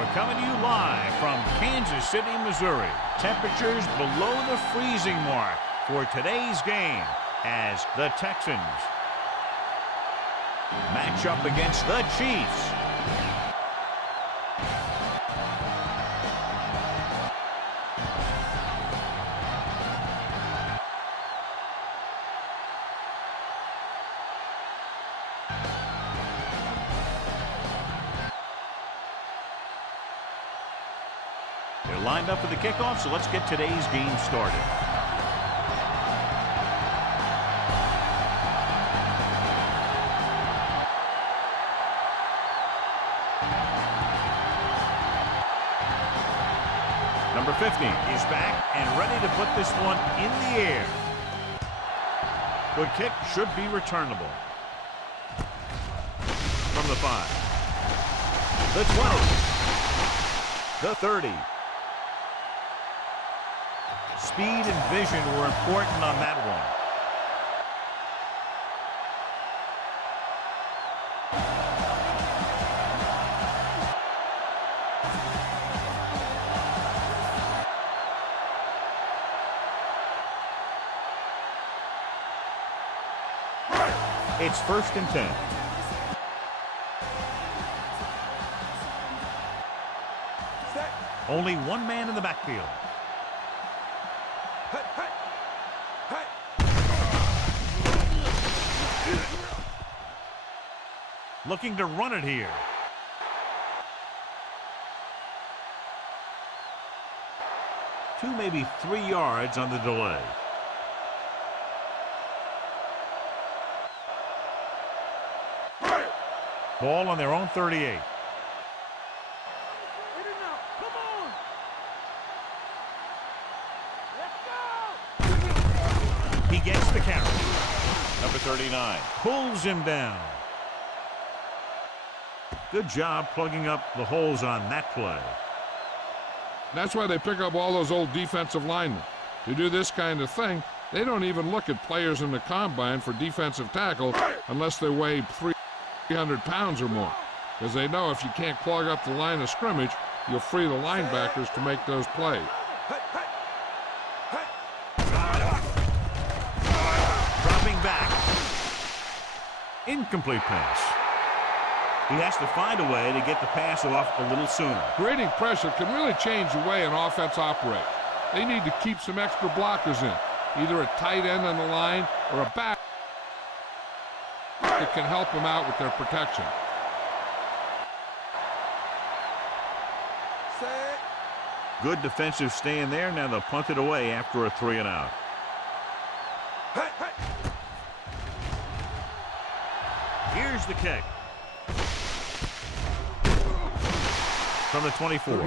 We're coming to you live from Kansas City, Missouri. Temperatures below the freezing mark for today's game as the Texans match up against the Chiefs. They're lined up for the kickoff, so let's get today's game started. Number 50 is back and ready to put this one in the air. Good kick, should be returnable. From the 5. The 20. The 30. Speed and vision were important on that one. It's 1st and 10. Only one man in the backfield. Looking to run it here. Two, maybe 3 yards on the delay. Ball on their own 38. He gets the carry. Number 39 pulls him down. Good job plugging up the holes on that play. That's why they pick up all those old defensive linemen. To do this kind of thing, they don't even look at players in the combine for defensive tackle unless they weigh 300 pounds or more, because they know if you can't clog up the line of scrimmage, you'll free the linebackers to make those plays. Dropping back. Incomplete pass. He has to find a way to get the pass off a little sooner. Creating pressure can really change the way an offense operates. They need to keep some extra blockers in, either a tight end on the line or a back that can help them out with their protection. Good defensive stand there. Now they'll punt it away after a 3 and out. Here's the kick. From the 24. Well,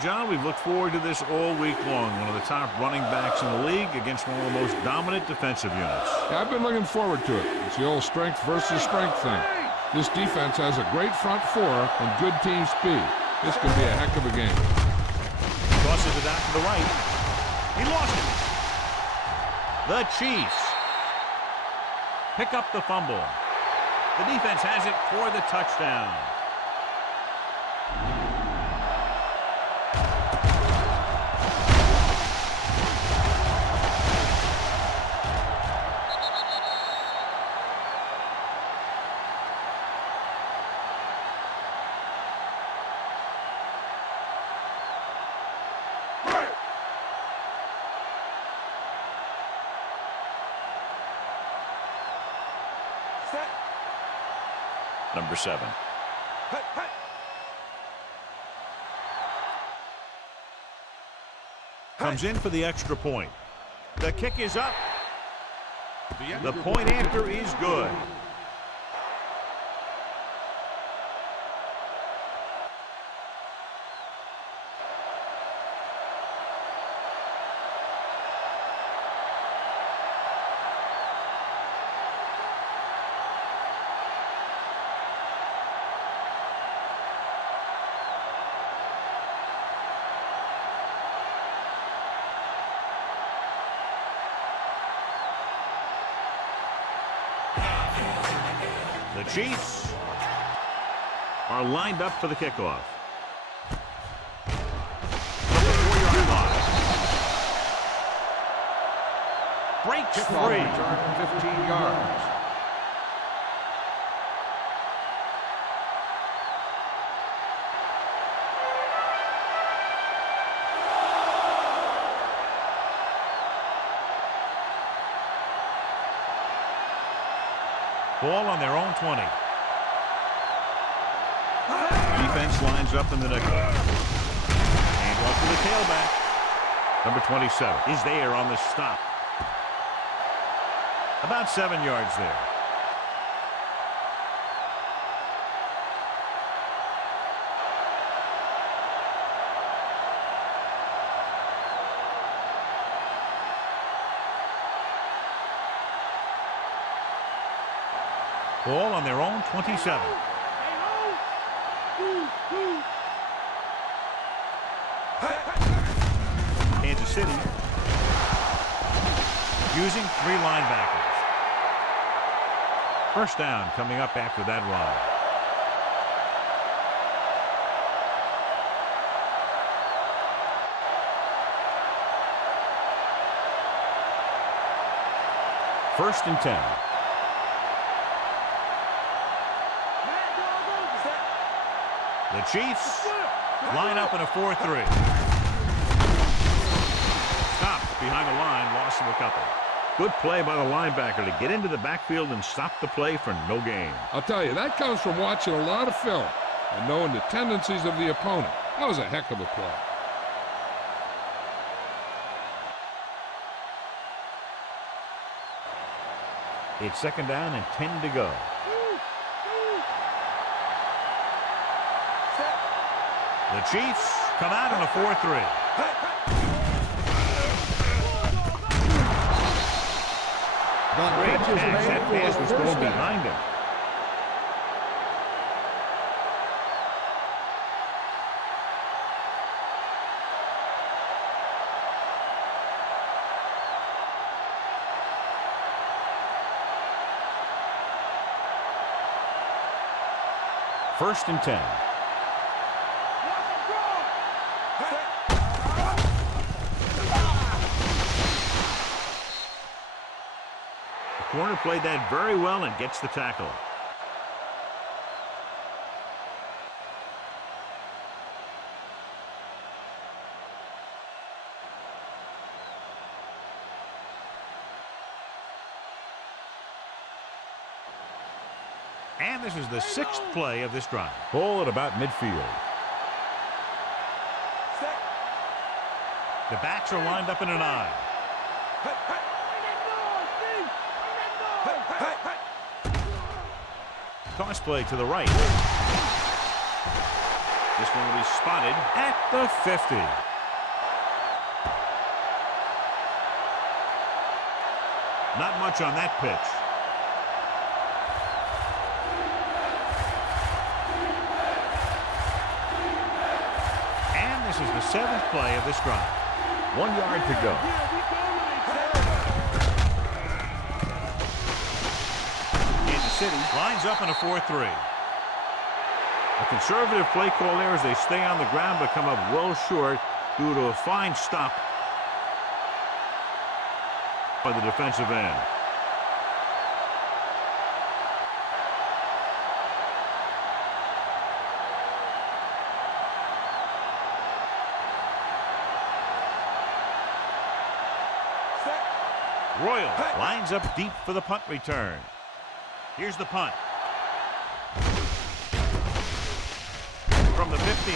John, we've looked forward to this all week long. One of the top running backs in the league against one of the most dominant defensive units. Yeah, I've been looking forward to it. It's the old strength versus strength thing. This defense has a great front four and good team speed. This could be a heck of a game. Tosses it out to the right. He lost it. The Chiefs pick up the fumble. The defense has it for the touchdown. Number 7. Comes in for the extra point. The kick is up. The point after is good. The Chiefs are lined up for the kickoff. From the 4-yard line. Breaks free. Return 15 yards. Ball on their own 20. Defense lines up in the nickel. And off to the tailback. Number 27 is there on the stop. About 7 yards there. Ball on their own 27. Kansas City using 3 linebackers. First down coming up after that run. First and 10. The Chiefs line up in a 4-3. Stopped behind the line, loss of a couple. Good play by the linebacker to get into the backfield and stop the play for no gain. I'll tell you, that comes from watching a lot of film and knowing the tendencies of the opponent. That was a heck of a play. It's second down and 10 to go. The Chiefs come out in a 4-3. Great catch. That pass was going behind him. First and 10. Corner played that very well and gets the tackle. And this is the 6th play of this drive. Ball at about midfield. The backs are lined up in an I. Toss play to the right. This one will be spotted at the 50. Not much on that pitch. And this is the 7th play of this drive. 1 yard to go. City lines up in a 4-3. A conservative play call there as they stay on the ground but come up well short due to a fine stop by the defensive end. Royal lines up deep for the punt return. Here's the punt. From the 15.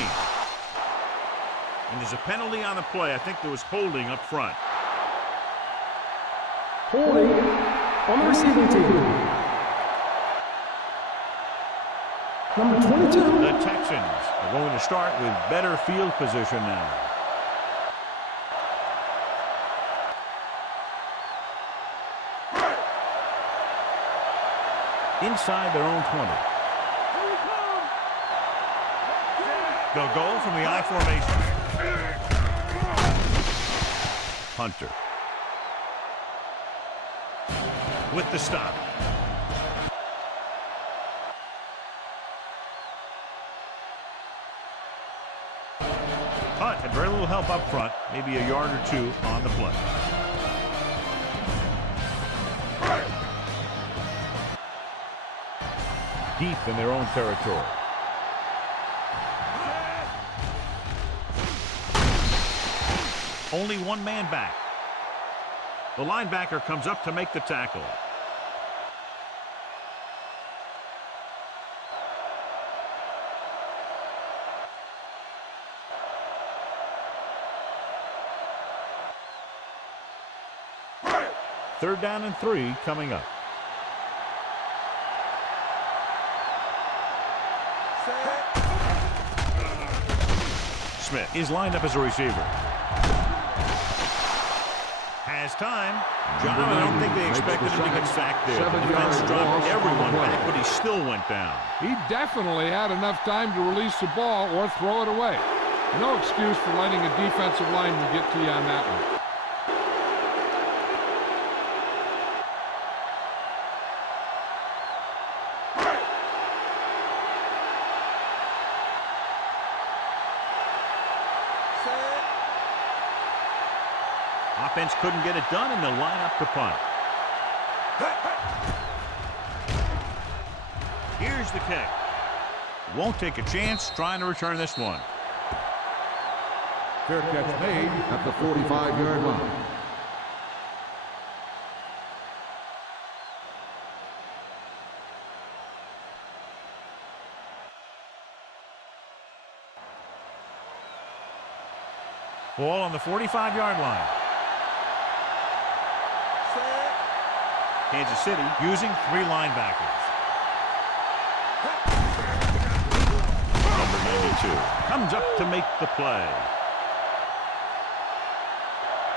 And there's a penalty on the play. I think there was holding up front. Holding on the receiving team. Number 22. The Texans are going to start with better field position now. Inside their own 20. They'll go from the I formation. Hunter. With the stop. little help up front, maybe a yard or two on the play. Deep in their own territory. Only one man back. The linebacker comes up to make the tackle. Third down and 3 coming up. Smith is lined up as a receiver. Has time. John, I don't think they expected him to get sacked there. The defense dropped everyone back, but he still went down. He definitely had enough time to release the ball or throw it away. No excuse for letting a defensive lineman get to you on that one. Offense couldn't get it done, and they'll line up to punt. Here's the kick. Won't take a chance trying to return this one. Fair catch made at the 45-yard line. Ball on the 45-yard line. Kansas City using 3 linebackers. Number 92 comes up to make the play.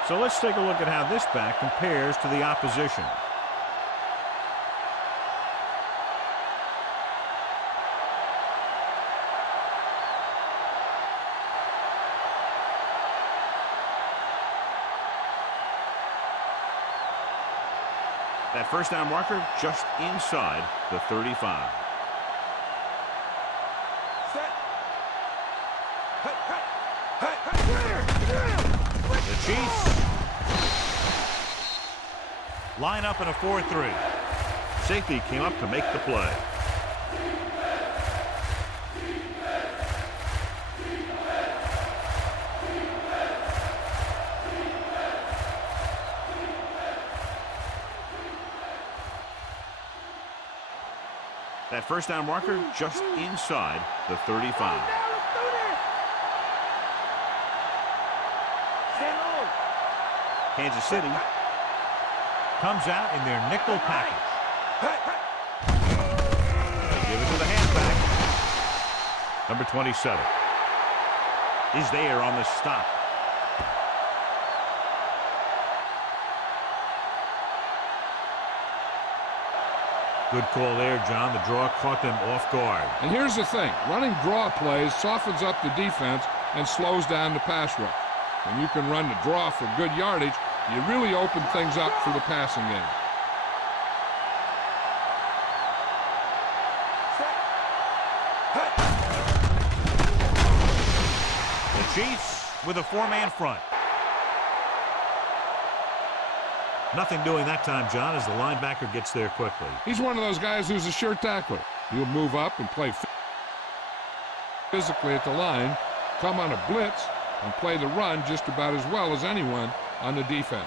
So let's take a look at how this back compares to the opposition. That first down marker just inside the 35. The Chiefs line up in a 4-3. Safety came up to make the play. That first down marker just inside the 35. Kansas City comes out in their nickel package. They give it to the halfback. Number 27 is there on the stop. Good call there, John. The draw caught them off guard. And here's the thing. Running draw plays softens up the defense and slows down the pass rush. When you can run the draw for good yardage, you really open things up for the passing game. The Chiefs with a 4-man front. Nothing doing that time, John, as the linebacker gets there quickly. He's one of those guys who's a sure tackler. He'll move up and play physically at the line, come on a blitz, and play the run just about as well as anyone on the defense.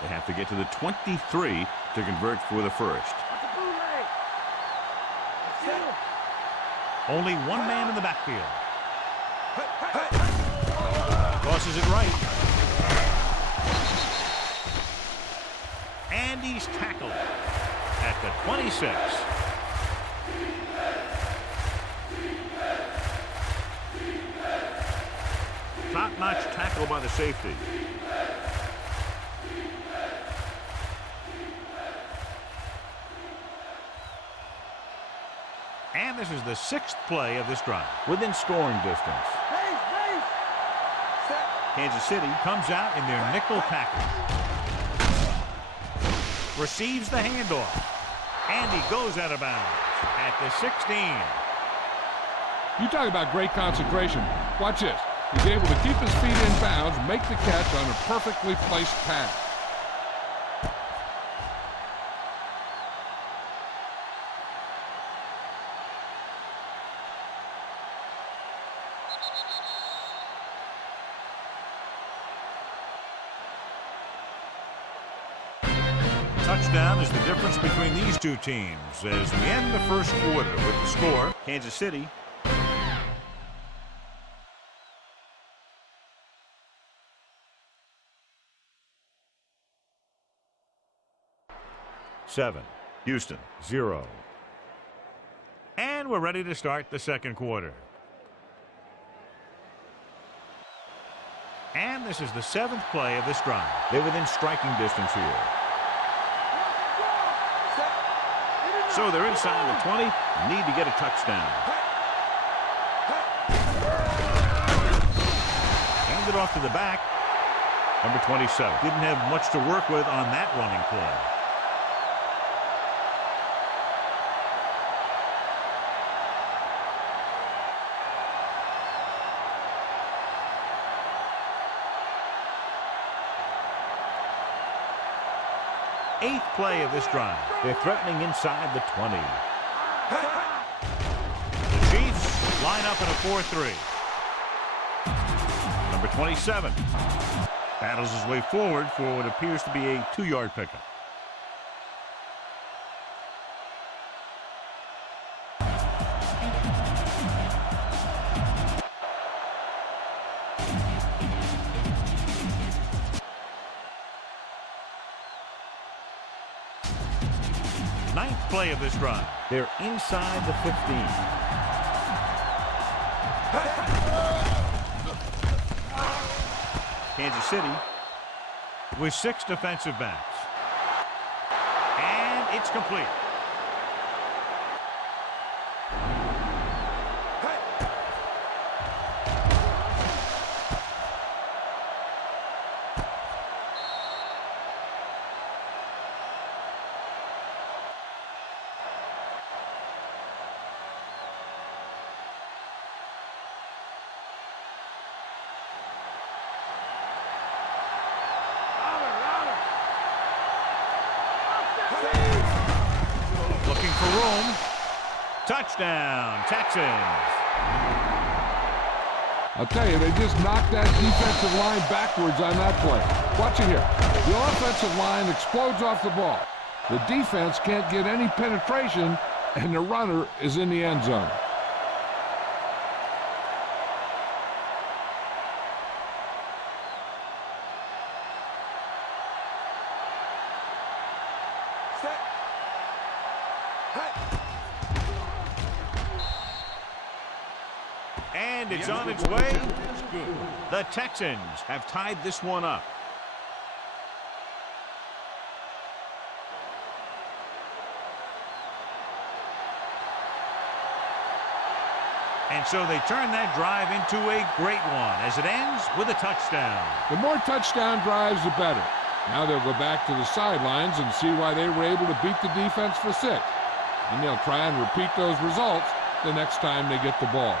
They have to get to the 23 to convert for the first. Only one man in the backfield. Crosses it right. And he's tackled at the 26. Top-notch tackle by the safety. And this is the 6th play of this drive, within scoring distance. Kansas City comes out in their nickel package. Receives the handoff. And he goes out of bounds. at the 16. You talk about great concentration. Watch this. He's able to keep his feet in bounds, make the catch on a perfectly placed pass. Touchdown is the difference between these two teams as we end the first quarter with the score. Kansas City 7, Houston 0. And we're ready to start the second quarter. And this is the 7th play of this drive. They're within striking distance here. So they're inside the 20, need to get a touchdown. Hand it off to the back. Number 27. Didn't have much to work with on that running play. Eighth play of this drive. They're threatening inside the 20. The Chiefs line up in a 4-3. Number 27 battles his way forward for what appears to be a 2-yard pickup. Ninth play of this drive. They're inside the 15. Kansas City with 6 defensive backs. And it's complete. Looking for room. Touchdown, Texans. I'll tell you, they just knocked that defensive line backwards on that play. Watch it here. The offensive line explodes off the ball. The defense can't get any penetration, and the runner is in the end zone. And it's on its way. The Texans have tied this one up. And so they turn that drive into a great one as it ends with a touchdown. The more touchdown drives, the better. Now they'll go back to the sidelines and see why they were able to beat the defense for 6. And they'll try and repeat those results the next time they get the ball.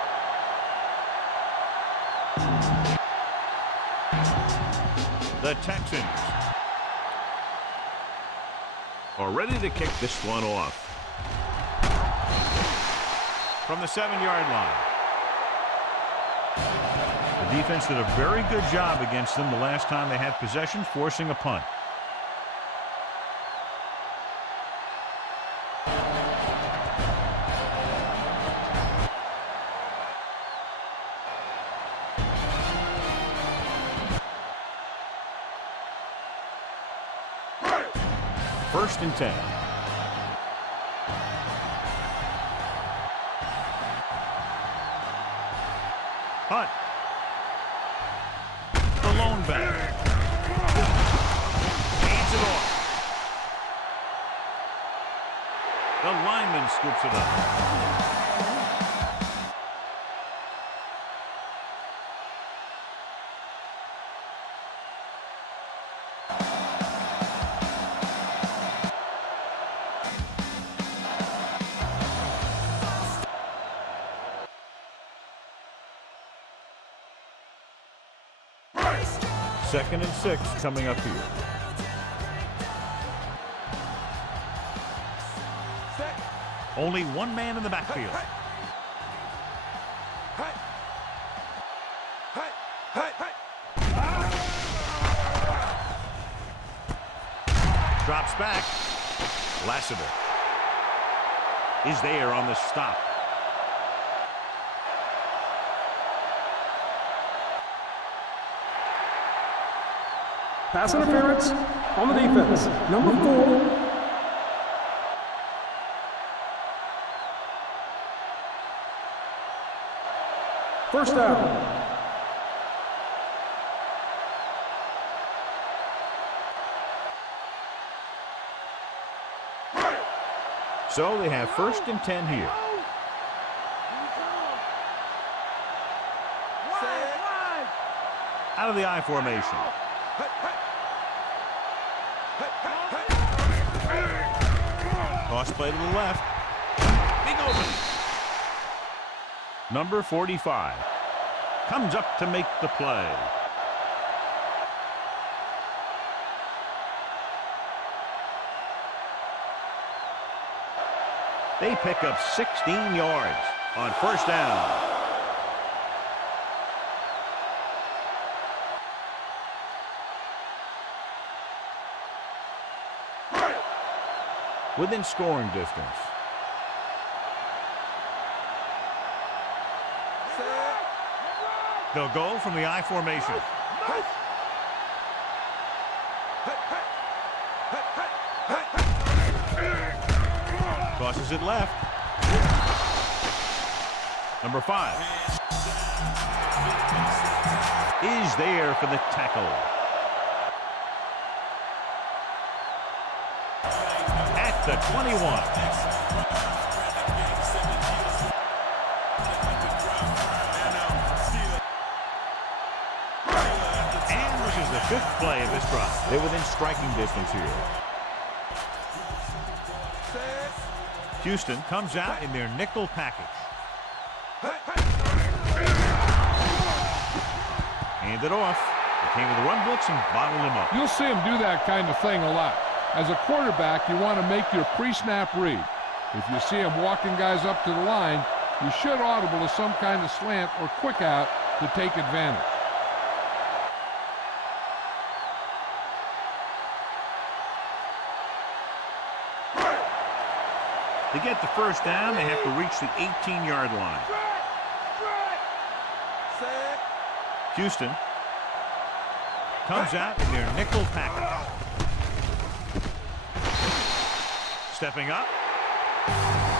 The Texans are ready to kick this one off. From the 7-yard line. The defense did a very good job against them the last time they had possession, forcing a punt. First and 10. Hunt. The lone back. Hands it off. The lineman scoops it up. 2nd and 6 coming up here. Only one man in the backfield. Drops back. Lassiter is there on the stop. Pass interference on the defense. Number 4. First down. So they have 1st and 10 here. Out of the I formation. Toss play to the left. Big open. Number 45 comes up to make the play. They pick up 16 yards on 1st down. Within scoring distance. They'll go from the I formation. Tosses it left. Number 5 is there for the tackle. At the 21. The 5th play of this drive. They're within striking distance here. Houston comes out in their nickel package. Hand it off. They came with the run blitz and bottled him up. You'll see him do that kind of thing a lot. As a quarterback, you want to make your pre-snap read. If you see him walking guys up to the line, you should audible to some kind of slant or quick out to take advantage. To get the 1st down, they have to reach the 18-yard line. Houston comes out in their nickel package. Stepping up.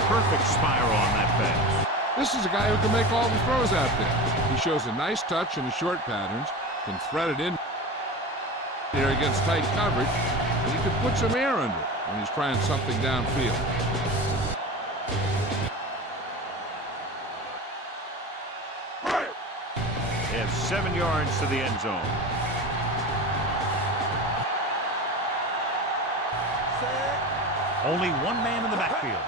Perfect spiral on that pass. This is a guy who can make all the throws out there. He shows a nice touch in the short patterns, can thread it in there against tight coverage, and he can put some air under it when he's trying something downfield. They have 7 yards to the end zone. Only one man in the backfield.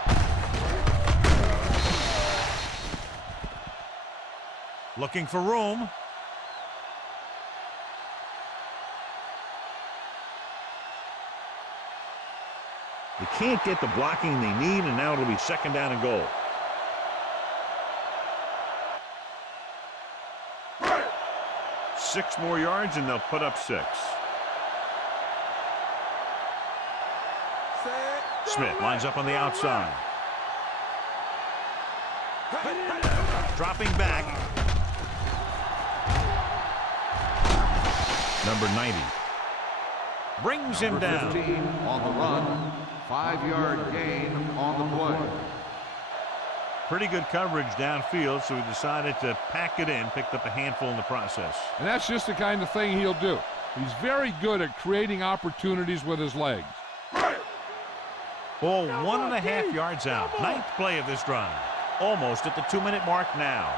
Looking for room. They can't get the blocking they need, and now it'll be 2nd down and goal. Six more yards, and they'll put up 6. Smith lines up on the outside. Dropping back. Number 90 brings him down. 15 on the run. 5-yard gain on the play. Pretty good coverage downfield, so he decided to pack it in, picked up a handful in the process. And that's just the kind of thing he'll do. He's very good at creating opportunities with his legs. Ball 1.5 yards out. 9th play of this drive. Almost at the 2-minute mark now.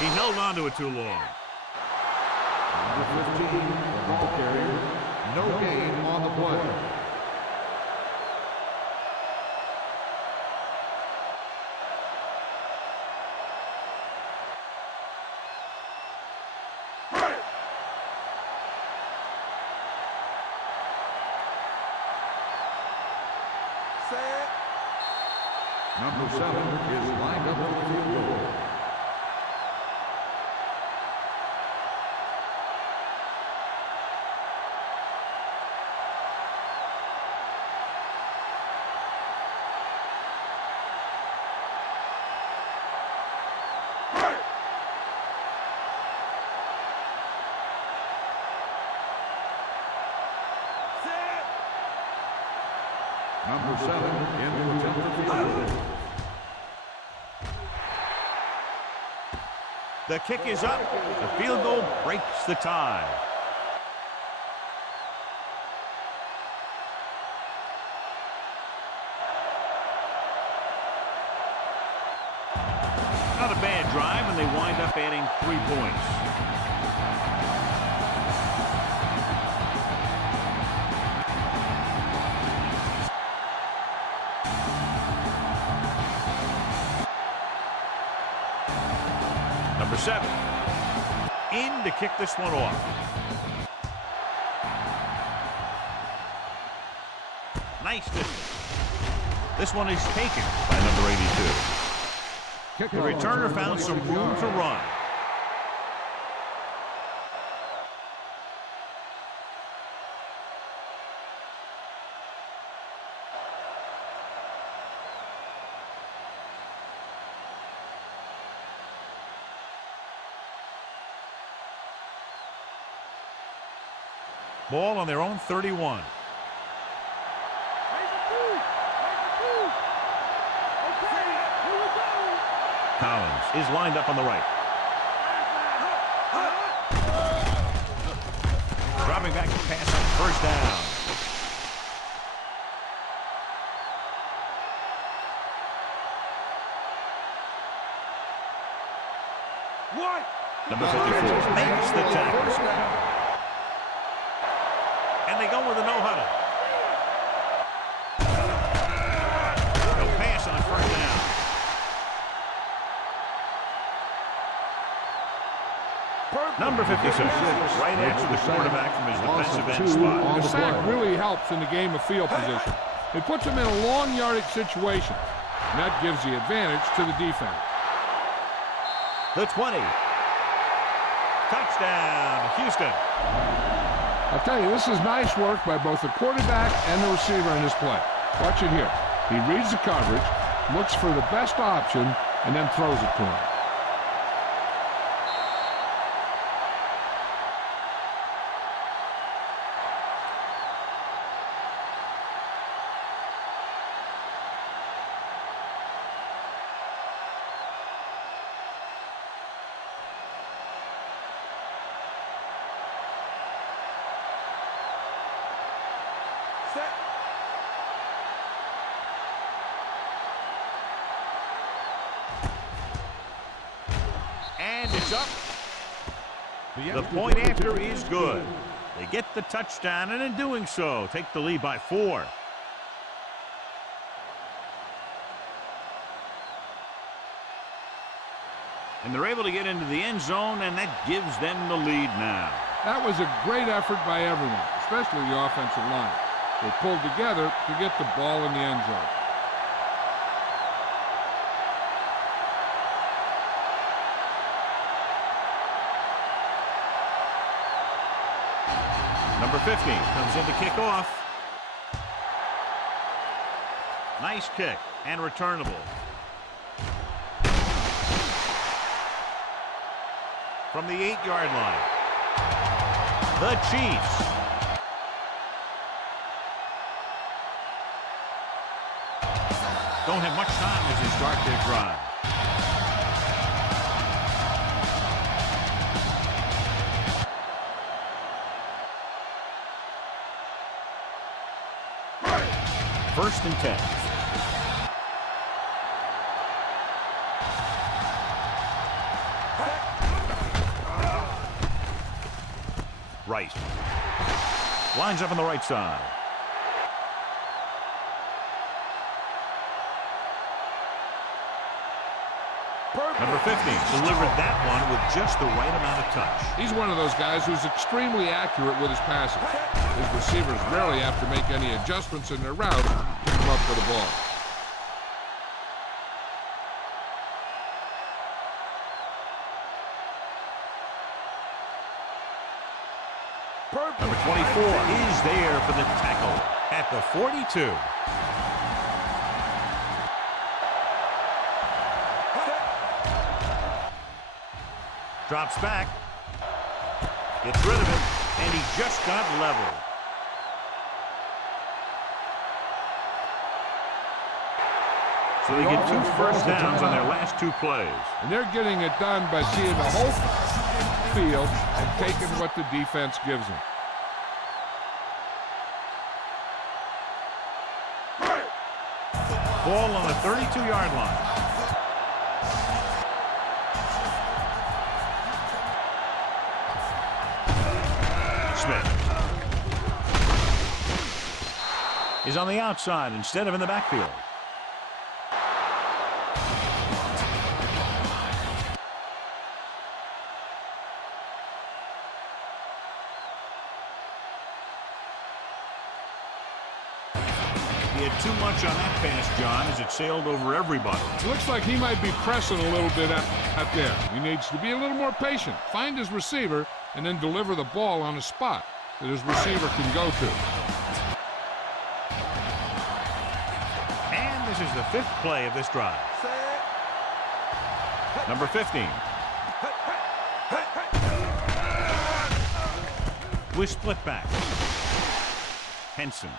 He held on to it too long. Number 15, the ball carrier. No gain on the play. Number 7 is lined up for the field goal. Number 7 in the attempt for field goal. The kick is up. The field goal breaks the tie. Not a bad drive, and they wind up adding 3 points. Number 7 in to kick this one off. Nice distance. This one is taken by number 82. The returner found some room to run. Ball on their own 31. Collins is lined up on the right. Dropping back to pass on first down. Number 54 makes the tackle. And they go with a no-huddle. No pass on first down. Number 56, right after the quarterback from his defensive end spot. The sack really helps in the game of field position. It puts them in a long yardage situation, and that gives the advantage to the defense. The 20. Touchdown, Houston. I'll tell you, this is nice work by both the quarterback and the receiver in this play. Watch it here. He reads the coverage, looks for the best option, and then throws it to him. And it's up. The point after is good. They get the touchdown, and in doing so, take the lead by 4. And they're able to get into the end zone, and that gives them the lead now. That was a great effort by everyone, especially the offensive line. They pulled together to get the ball in the end zone. Number 50 comes in to kick off. Nice kick and returnable. From the 8-yard line. The Chiefs. Don't have much time as they start their drive. First and 10. Right. Lines up on the right side. Number 50 delivered that one with just the right amount of touch. He's one of those guys who's extremely accurate with his passes. His receivers rarely have to make any adjustments in their routes to him up for the ball. Number 24 is there for the tackle at the 42. Drops back, gets rid of it, and he just got leveled. So they get 2 first downs on their last 2 plays. And they're getting it done by seeing the whole field and taking what the defense gives them. Ball on the 32-yard line. Smith is on the outside instead of in the backfield. He had too much on that pass, John, as it sailed over everybody. It looks like he might be pressing a little bit out there. He needs to be a little more patient, find his receiver, and then deliver the ball on a spot that his receiver can go to. And this is the 5th play of this drive. Number 15. With split back. Henson.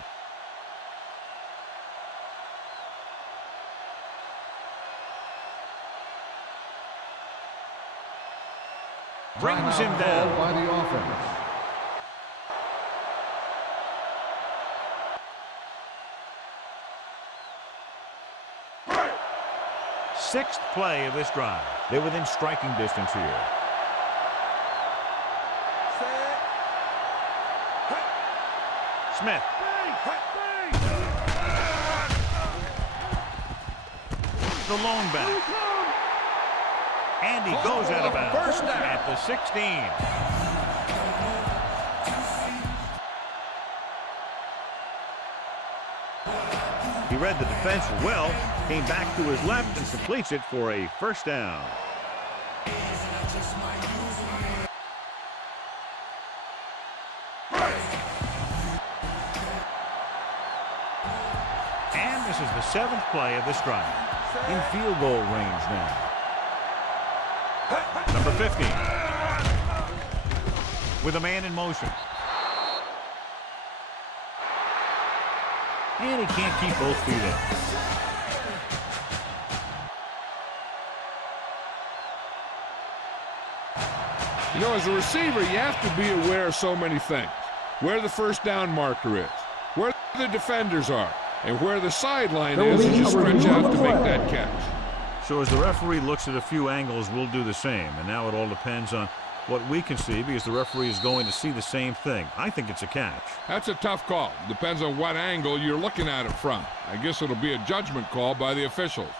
Brings him down by the offense. Sixth play of this drive. They're within striking distance here. Smith. The lone back. And he goes out of bounds First down. at the 16. He read the defense well, came back to his left and completes it for a first down. And this is the 7th play of this drive. In field goal range now. Number 15. With a man in motion. And he can't keep both feet in. You know, as a receiver, you have to be aware of so many things. Where the first down marker is, where the defenders are, and where the sideline is as you stretch out to make that catch. So as the referee looks at a few angles, we'll do the same. And now it all depends on what we can see because the referee is going to see the same thing. I think it's a catch. That's a tough call. Depends on what angle you're looking at it from. I guess it'll be a judgment call by the officials.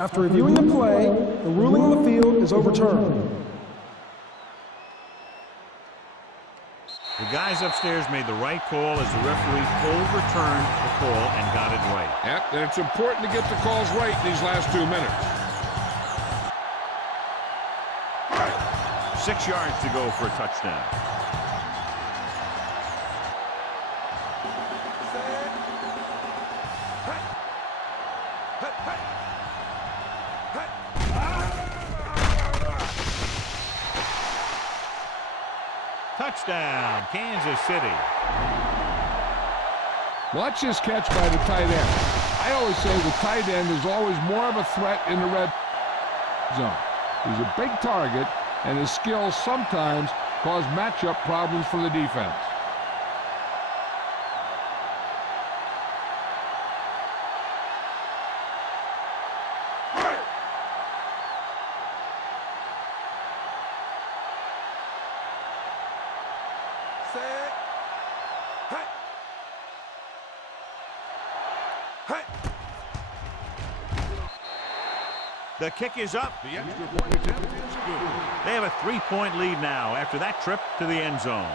After reviewing the play, the ruling on the field is overturned. The guys upstairs made the right call as the referee overturned the call and got it right. Yep, and it's important to get the calls right in these last 2 minutes. 6 yards to go for a touchdown. Touchdown, Kansas City. Watch this catch by the tight end. I always say the tight end is always more of a threat in the red zone. He's a big target, and his skills sometimes cause matchup problems for the defense. The kick is up. The extra point attempt is good. They have a 3-point lead now after that trip to the end zone.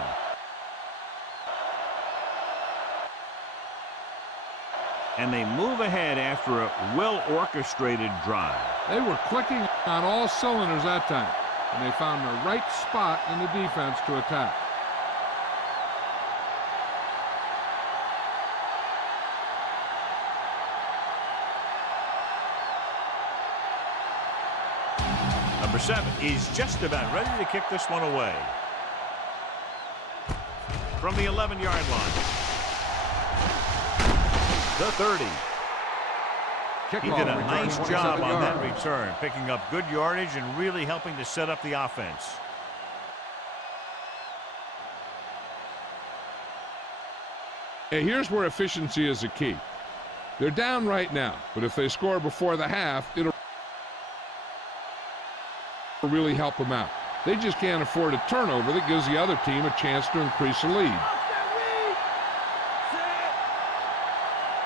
And they move ahead after a well-orchestrated drive. They were clicking on all cylinders that time, and they found the right spot in the defense to attack. Number 7 is just about ready to kick this one away. From the 11-yard line. The 30. He did a nice job on that return, picking up good yardage and really helping to set up the offense. Hey, here's where efficiency is the key. They're down right now, but if they score before the half, it'll really help them out. They just can't afford a turnover that gives the other team a chance to increase the lead.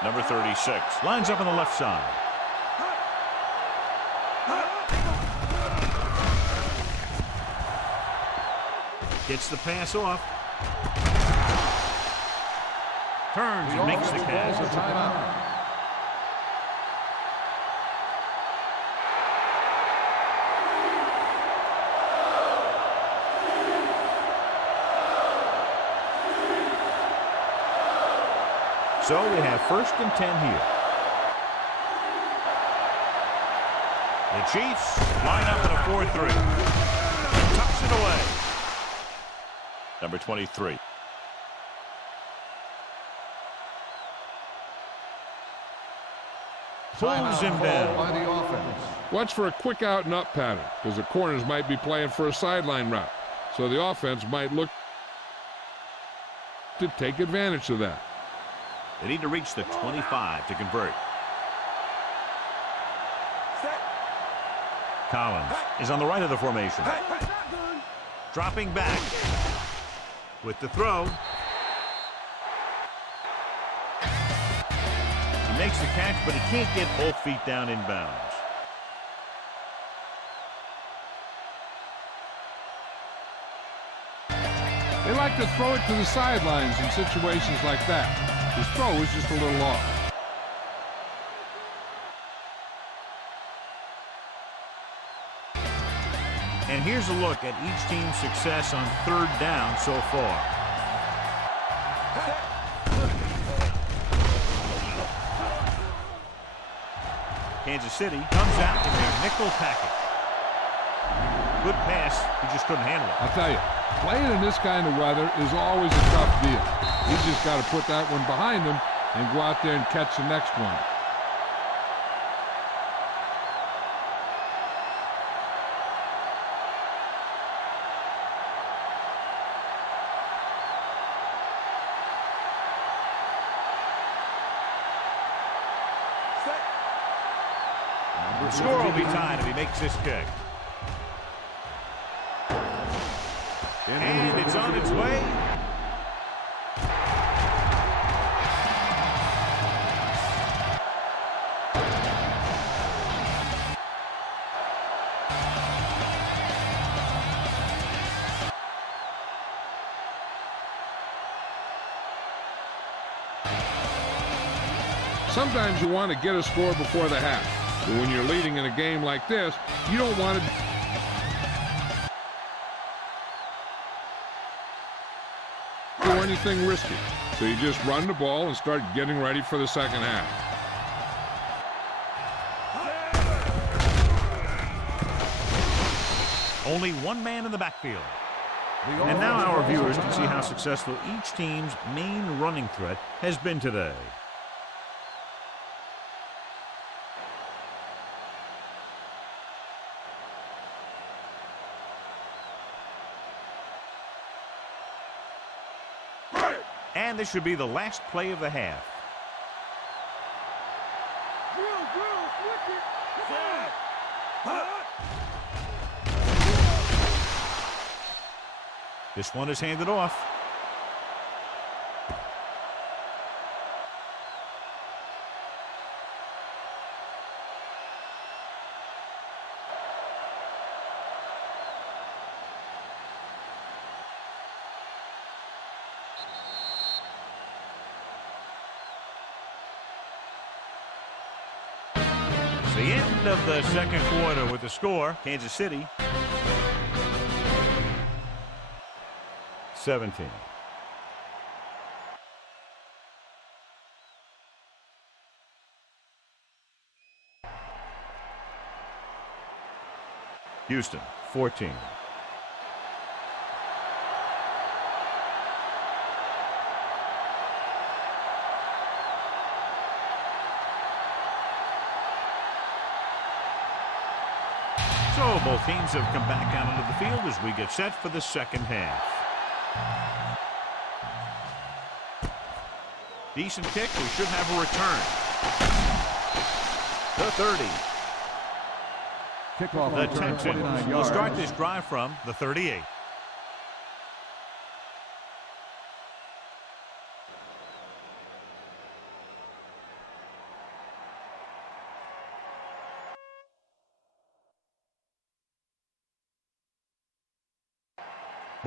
Number 36 lines up on the left side. Gets the pass off. Turns and makes the catch. So they have 1st and 10 here. The Chiefs line up in a 4-3. Tucks it away. Number 23. Pulls him down. By the offense. Watch for a quick out and up pattern, because the corners might be playing for a sideline route. So the offense might look to take advantage of that. They need to reach the 25 to convert. Collins is on the right of the formation. Dropping back with the throw. He makes the catch, but he can't get both feet down in bounds. They like to throw it to the sidelines in situations like that. His throw is just a little off. And here's a look at each team's success on 3rd down so far. Kansas City comes out in their nickel package. Good pass, he just couldn't handle it. I'll tell you, playing in this kind of weather is always a tough deal. He's just got to put that one behind him and go out there and catch the next one. The score will be tied if he makes this kick. And it's on its way. Sometimes you want to get a score before the half. But when you're leading in a game like this, you don't want to do anything risky. So you just run the ball and start getting ready for the second half. Only one man in the backfield. And now our viewers can see how successful each team's main running threat has been today. And this should be the last play of the half. This one is handed off. End of the second quarter with the score, Kansas City 17. Houston 14. So both teams have come back out onto the field as we get set for the second half. Decent kick. We should have a return. The 30. Kickoff The return, 10. 29 We'll yards. start this drive from the 38.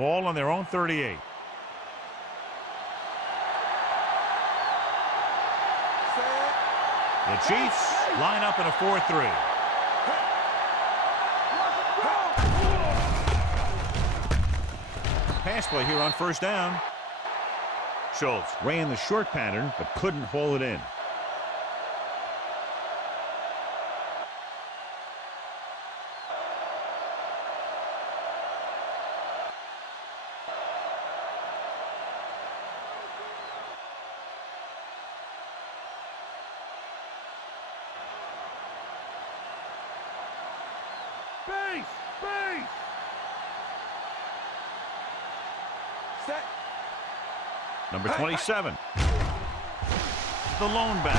Ball on their own 38. The Chiefs line up in a 4-3. Pass play here on first down. Schultz ran the short pattern but couldn't haul it in. Base! Base! Set! Number 27. The lone back.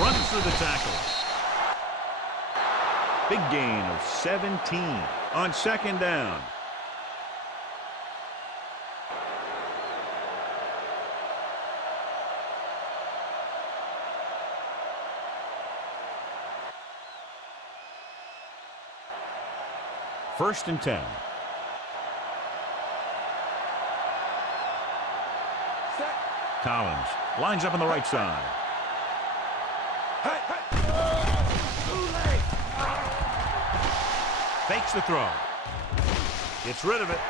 Runs through the tackle. Big gain of 17 on second down. First and 10. Set! Collins lines up on the right side. Hey! Hey! Too late! Fakes the throw. Gets rid of it.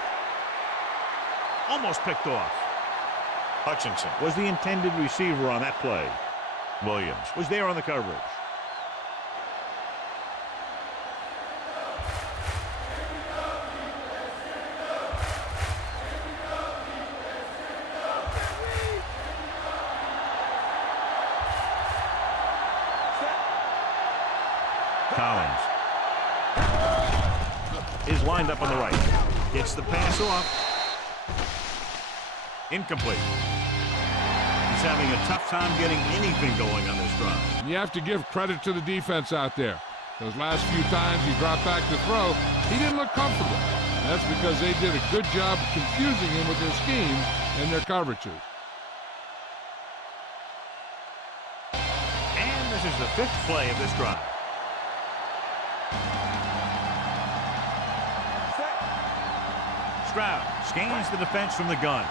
Almost picked off. Hutchinson was the intended receiver on that play. Williams was there on the coverage. Collins is lined up on the right. Gets the pass off. Incomplete. He's having a tough time getting anything going on this drive. You have to give credit to the defense out there. Those last few times he dropped back to throw, he didn't look comfortable. That's because they did a good job of confusing him with their schemes and their coverages. And this is the fifth play of this drive. Stroud scans the defense from the gun.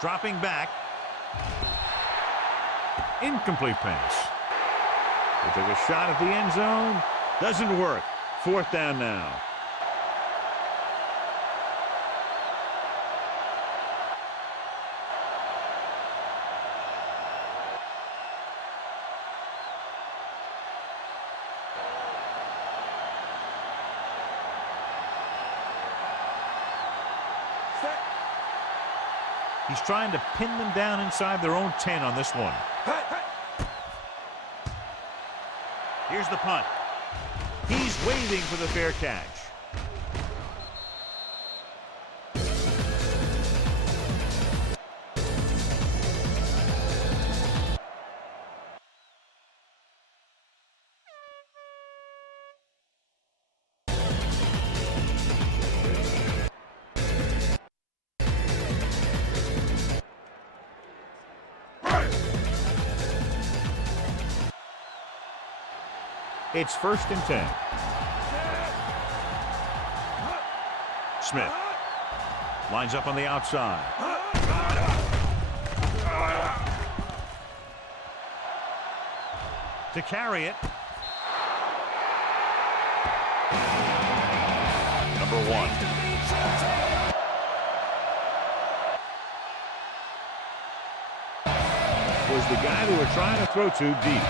Dropping back. Incomplete pass. They took a shot at the end zone. Doesn't work. Fourth down now. He's trying to pin them down inside their own 10 on this one. Here's the punt. He's waiting for the fair catch. It's first and 10. Smith lines up on the outside. to carry it. Number 1. Was the guy they were trying to throw to deep.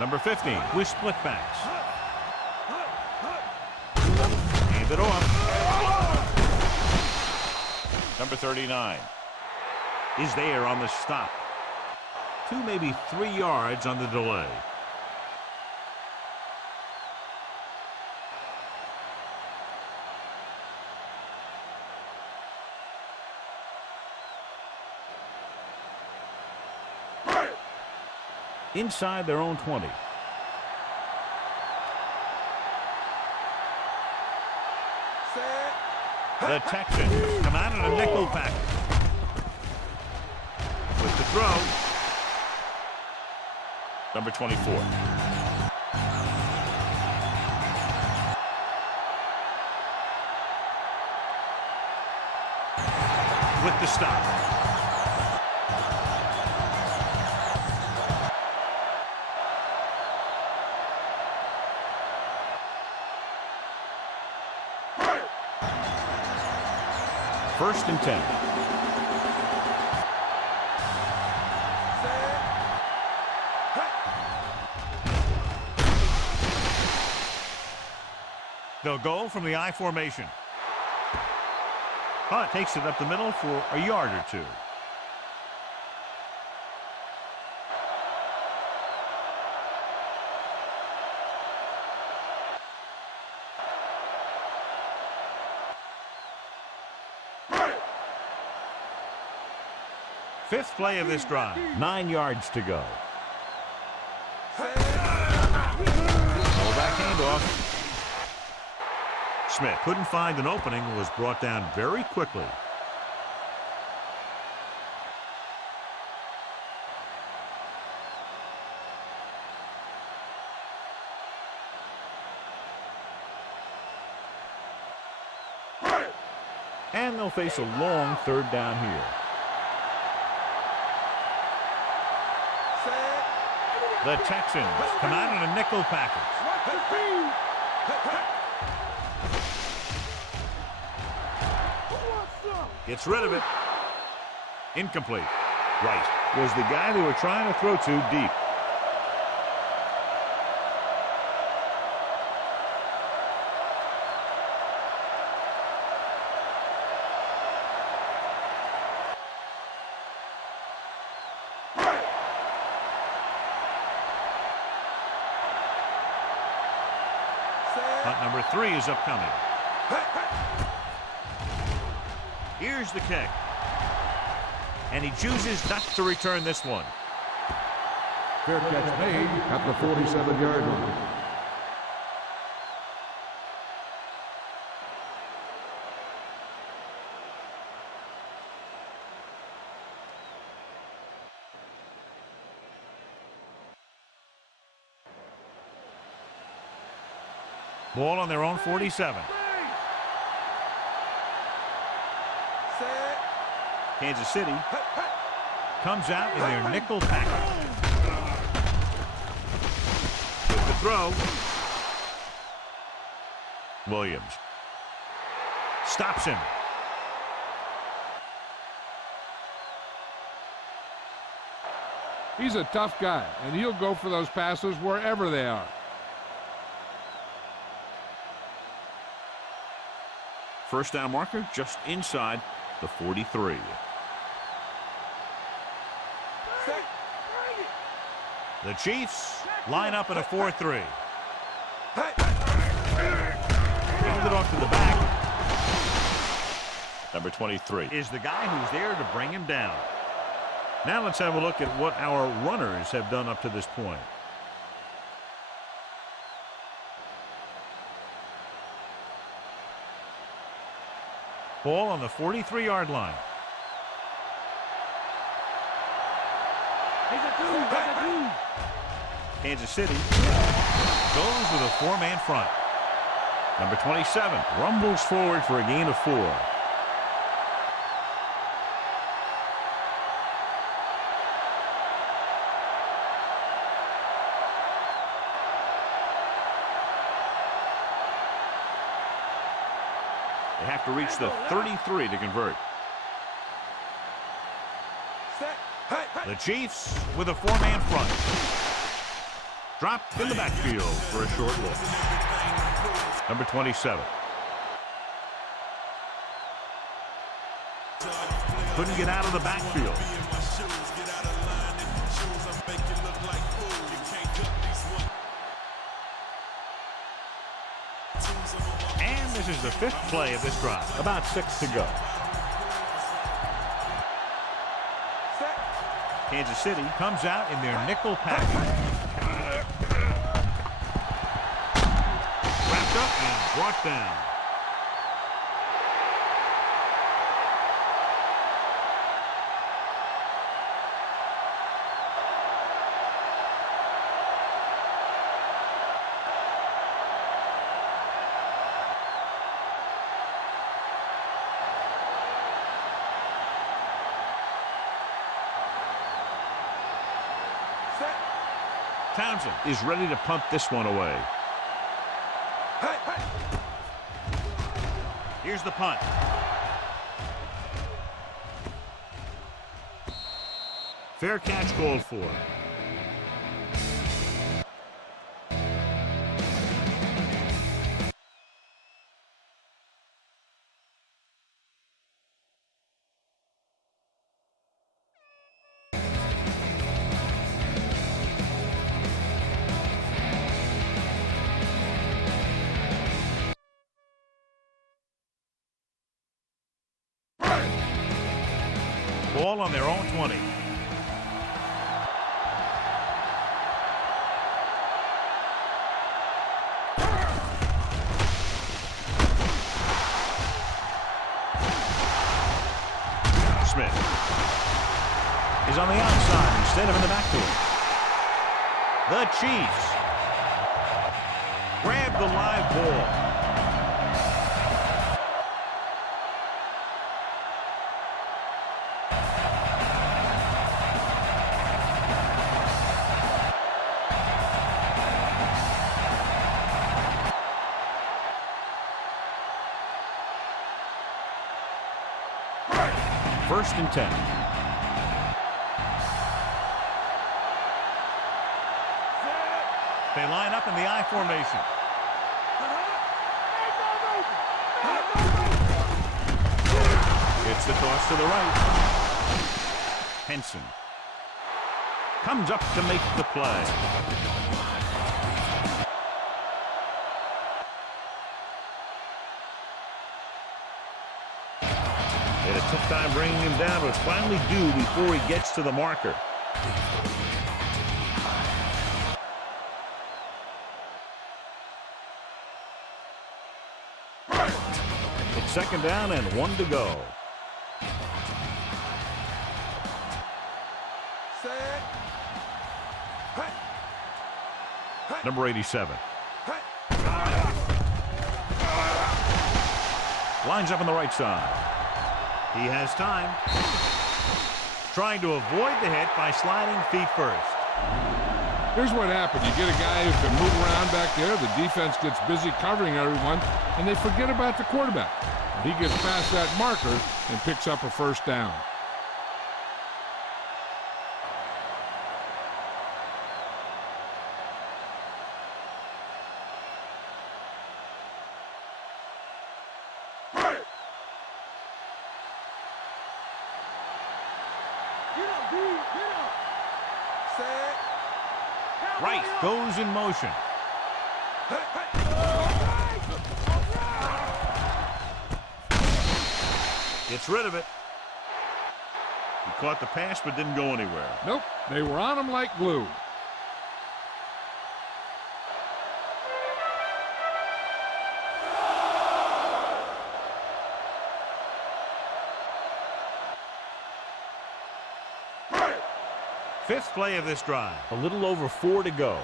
Number 15 with split backs. Hand it off. Number 39 is there on the stop. 2, maybe 3 yards on the delay. Inside their own 20. The Texans come out in a nickel package. With the throw. Number 24. With the stop. First and 10. They'll go from the I formation. Hunt takes it up the middle for a yard or 2. Fifth play of this drive. 9 yards to go. Back handoff. Smith couldn't find an opening and was brought down very quickly. And they'll face a long 3rd down here. The Texans come out in a nickel package. Gets rid of it. Incomplete. Right. Was the guy they were trying to throw to deep. Punt number 3 is upcoming. Here's the kick. And he chooses not to return this one. Fair catch made at the 47-yard line. Ball on their own 47. Kansas City comes out in their nickel package. With the throw. Williams stops him. He's a tough guy, and he'll go for those passes wherever they are. First down marker just inside the 43. The Chiefs line up in a 4-3. Hand it off to the back. Number 23 is the guy who's there to bring him down. Now let's have a look at what our runners have done up to this point. Ball on the 43-yard line. Kansas City goes with a four-man front. Number 27 rumbles forward for a gain of 4. They have to reach the 33 to convert. The Chiefs with a four-man front. Dropped in the backfield for a short loss. Number 27. Couldn't get out of the backfield. And this is the 5th play of this drive. About 6 to go. Kansas City comes out in their nickel package. Wrapped up and brought down. Townsend is ready to punt this one away. Here's the punt. Fair catch called for. Ball on their own 20. Smith is on the outside instead of in the backfield. The Chiefs grab the live ball. First and 10. They line up in the I formation. It's the toss to the right. Henson comes up to make the play. They had a tough time bringing him down, but finally do before he gets to the marker. It's second down and 1 to go. Number 87. Lines up on the right side. He has time. Trying to avoid the hit by sliding feet first. Here's what happened. You get a guy who can move around back there. The defense gets busy covering everyone, and they forget about the quarterback. He gets past that marker and picks up a first down. Right goes in motion. Gets rid of it. He caught the pass but didn't go anywhere. Nope, they were on him like glue. Fifth play of this drive. A little over 4 to go.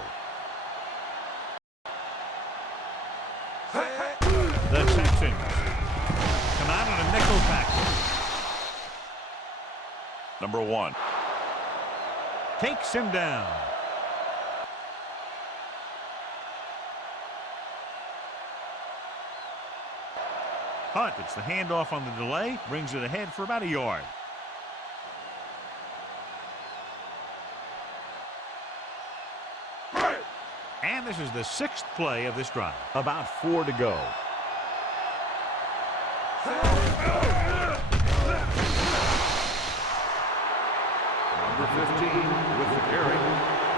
The Texans come out in a nickel package. Number 1. Takes him down. Hunt gets the handoff on the delay, brings it ahead for about a yard. And this is the 6th play of this drive. About 4 to go. Number 15 with the carry.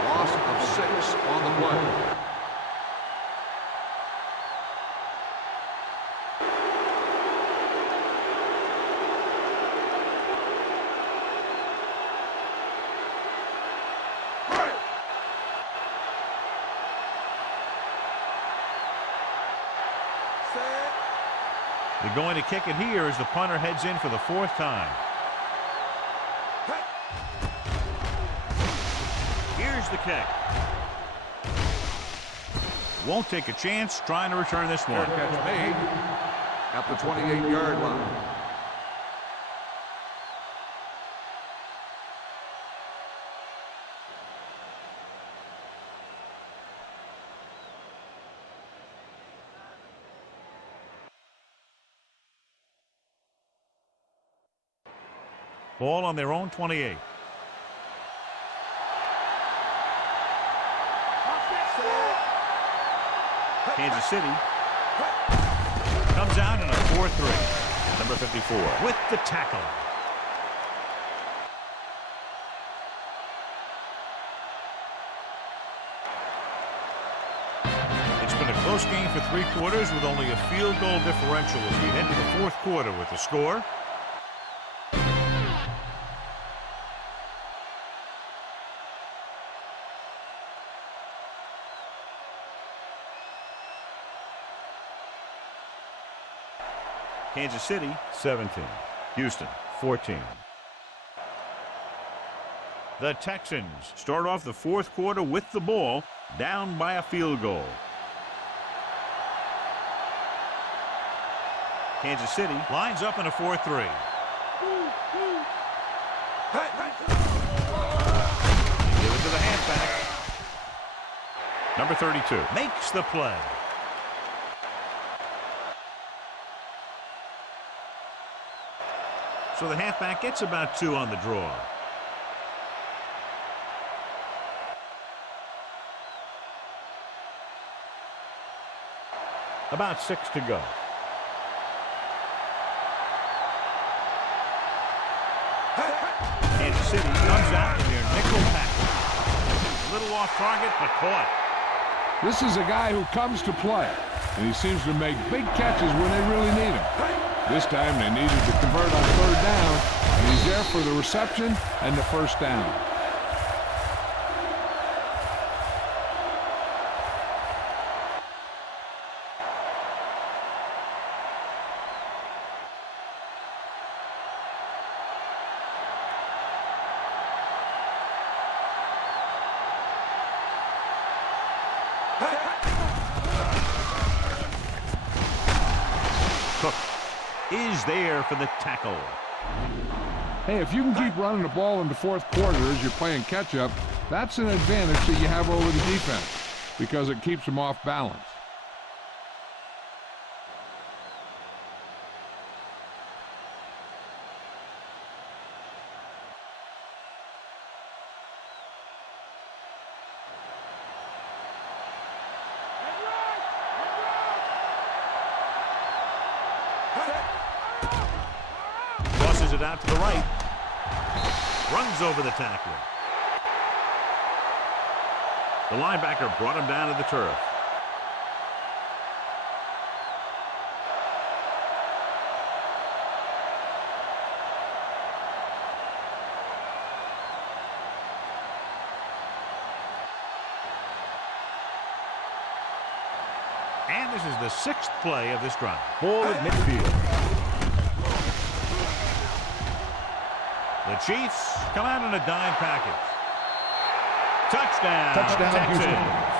Loss of 6 on the play. They're going to kick it here as the punter heads in for the 4th time. Here's the kick. Won't take a chance trying to return this one. Fair catch made at the 28-yard line. Ball on their own 28. Kansas City comes out in a 4-3. Number 54. With the tackle. It's been a close game for 3 quarters with only a field goal differential as we head to the 4th quarter with the score. Kansas City 17, Houston 14. The Texans start off the 4th quarter with the ball, down by a field goal. Kansas City lines up in a 4-3. Give it to the halfback. Number 32. Makes the play. So the halfback gets about 2 on the draw. About 6 to go. Kansas City comes out in their nickel package. A little off target, but caught. This is a guy who comes to play, and he seems to make big catches when they really need him. This time they needed to convert on 3rd down, and he's there for the reception and the 1st down. Cook is there for the tackle. Hey, if you can keep running the ball in the 4th quarter as you're playing catch-up, that's an advantage that you have over the defense because it keeps them off balance. Crosses it out to the right. Runs over the tackler. The linebacker brought him down to the turf. And this is the 6th play of this drive. Ball at midfield. The Chiefs come out in a dime package. Touchdown. Touchdown, Texans. Houston.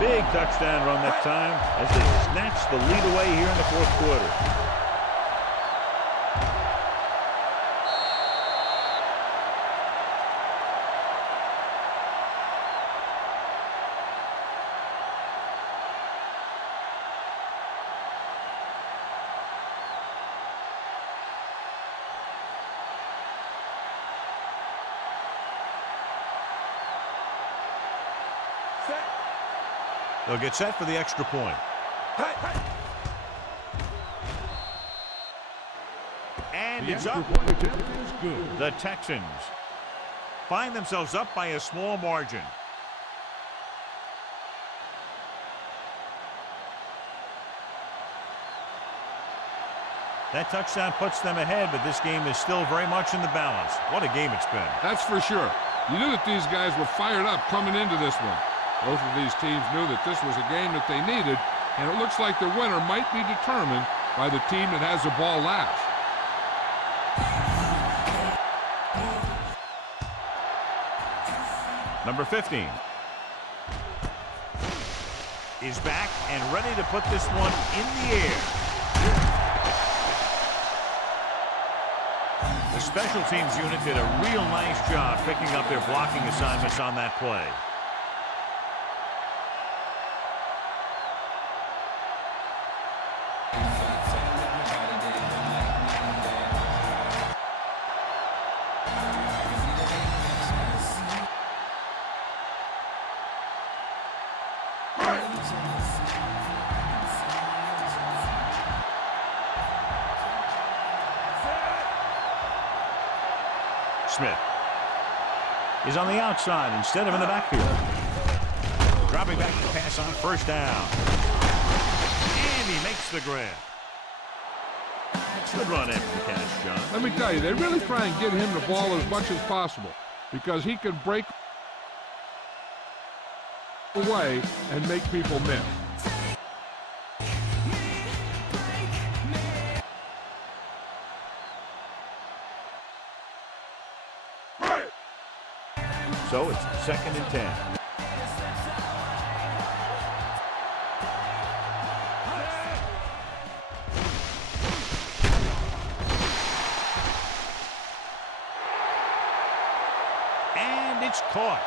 Big touchdown run that time as they snatched the lead away here in the fourth quarter. They'll get set for the extra point. And it's up. The Texans find themselves up by a small margin. That touchdown puts them ahead, but this game is still very much in the balance. What a game it's been. That's for sure. You knew that these guys were fired up coming into this one. Both of these teams knew that this was a game that they needed, and it looks like the winner might be determined by the team that has the ball last. Number 15 is back and ready to put this one in the air. The special teams unit did a real nice job picking up their blocking assignments on that play. Smith is on the outside instead of in the backfield. Dropping back to pass on first down. And he makes the grab. Good run after the catch, John. Let me tell you, they really try and get him the ball as much as possible because he can break away and make people miss. So it's 2nd and 10. And it's caught.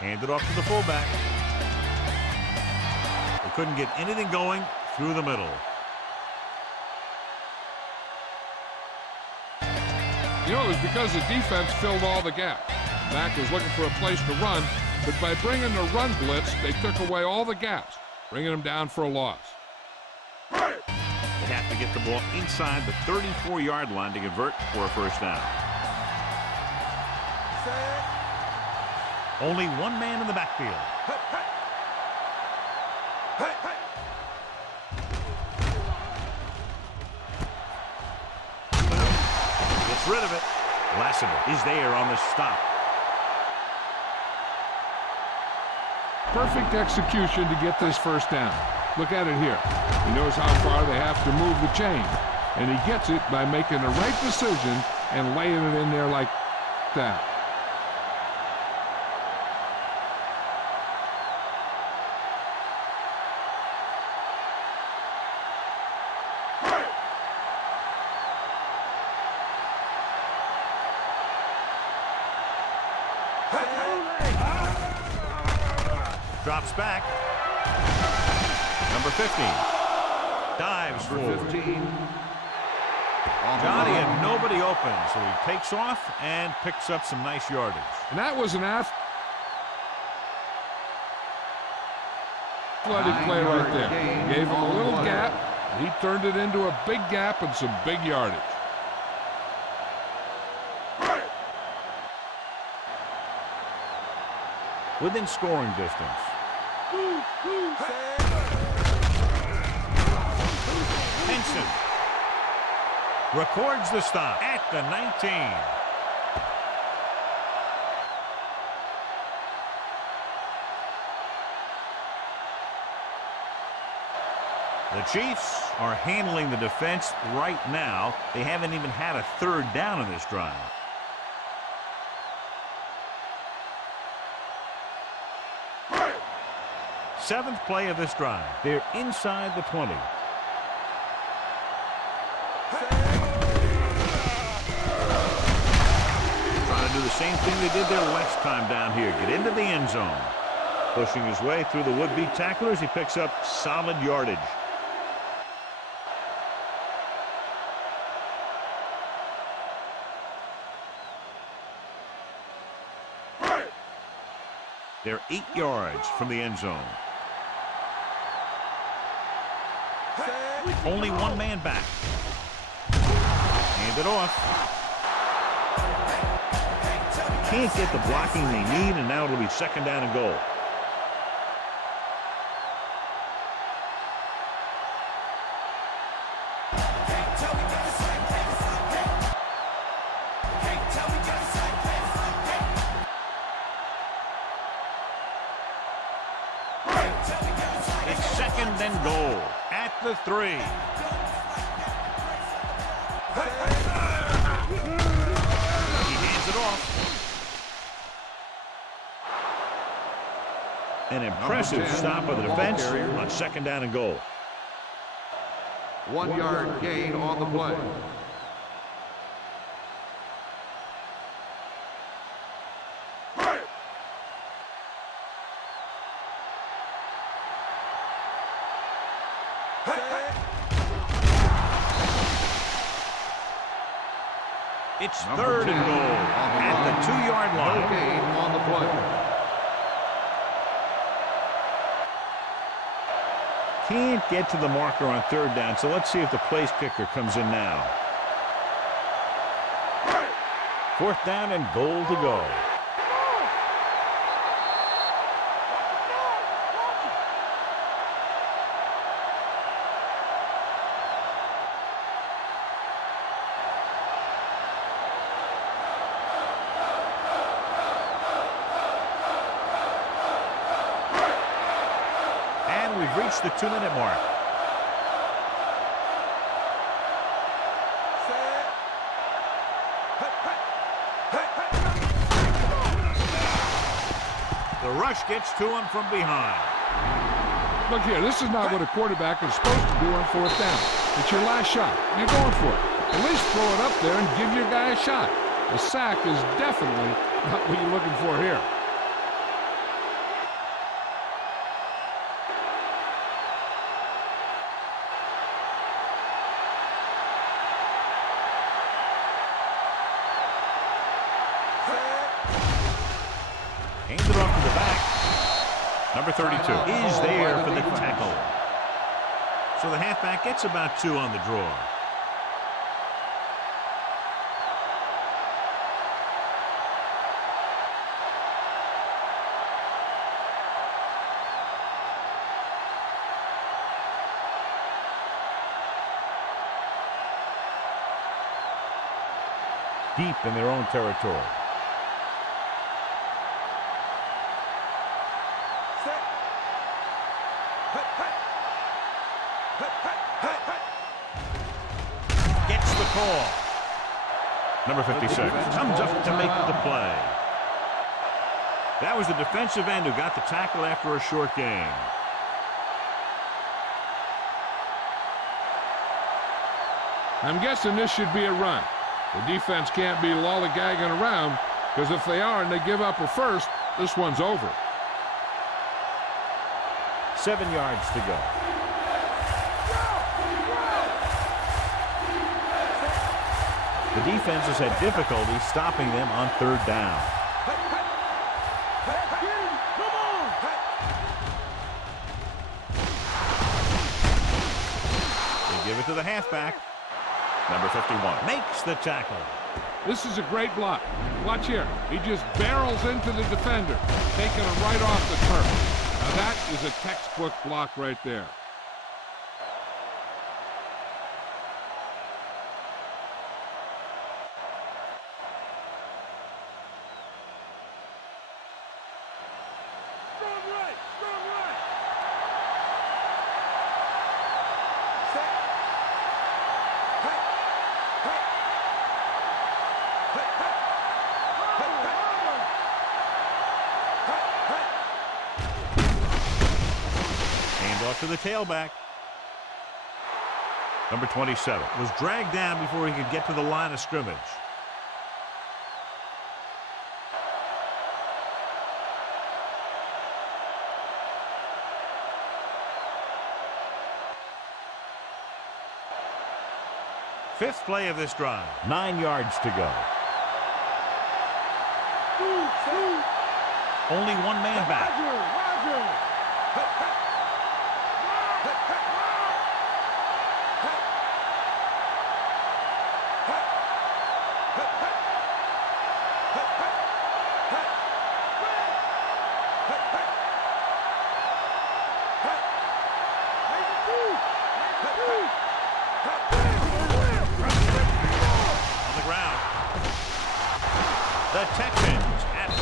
Handed off to the fullback. They couldn't get anything going through the middle. You know, it was because the defense filled all the gaps. Mack was looking for a place to run, but by bringing the run blitz, they took away all the gaps, bringing them down for a loss. They have to get the ball inside the 34-yard line to convert for a first down. Only one man in the backfield. Gets rid of it. Lassiter is there on the stop. Perfect execution to get this first down. Look at it here. He knows how far they have to move the chain, and he gets it by making the right decision and laying it in there like that. Drops back. Number 15. Dives forward. 15. Johnny had nobody open, so he takes off and picks up some nice yardage. And that was an athletic play right there. Gave him a little gap. He turned it into a big gap and some big yardage. within scoring distance. Henson records the stop at the 19. The Chiefs are handling the defense right now. They haven't even had a third down in this drive. Seventh play of this drive. They're inside the 20. Trying to do the same thing they did their last time down here. Get into the end zone. Pushing his way through the would-be tacklers, he picks up solid yardage. They're 8 yards from the end zone. Only one man back. Hand it off. Can't get the blocking they need, and now it'll be second down and goal. It's second and goal at the 3. He hands it off. An impressive stop of the defense on second down and goal. 1 yard gain on the play. It's third and goal at the 2-yard line. No gain on the play. Can't get to the marker on third down, so let's see if the place kicker comes in now. Fourth down and goal to go. We've reached the 2-minute mark. The rush gets to him from behind. Look here, this is not what a quarterback is supposed to do on fourth down. It's your last shot. You're going for it. At least throw it up there and give your guy a shot. The sack is definitely not what you're looking for here. Hands it off to the back. Number 32 is there for the tackle. So the halfback gets about 2 on the draw. Deep in their own territory. Gets the call. Number 56 Comes up to make the play. That was the defensive end who got the tackle after a short gain. I'm guessing this should be a run. The defense can't be lollygagging around, because if they are and they give up a first, this one's over. 7 yards to go. The defense has had difficulty stopping them on third down. They give it to the halfback. Number 51 Makes the tackle. This is a great block. Watch here. He just barrels into the defender, taking him right off the turf. Now that is a textbook block right there. Off to the tailback. Number 27 was dragged down before he could get to the line of scrimmage. Fifth play of this drive. 9 yards to go. Only one man back. On the ground. The Texans at it.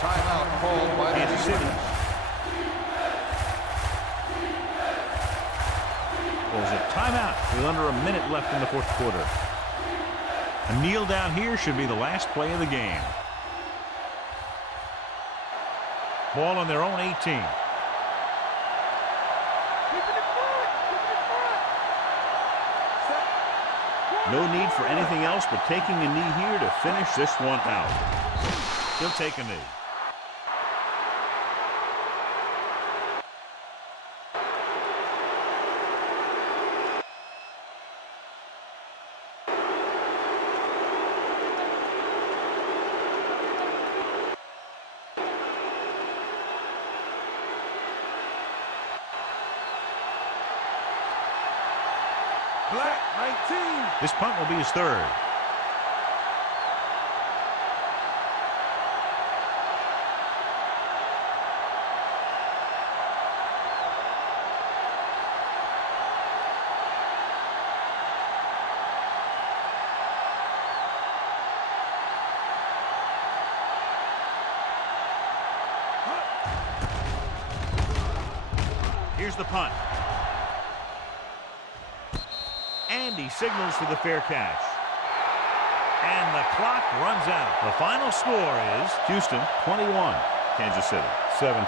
Timeout called by Kansas City. There's a timeout with under a minute left in the fourth quarter. A kneel down here should be the last play of the game. Ball on their own 18. No need for anything else but taking a knee here to finish this one out. He'll take a knee. Black 19. This punt will be his third. Here's the punt. And he signals for the fair catch. And the clock runs out. The final score is Houston 21, Kansas City 17.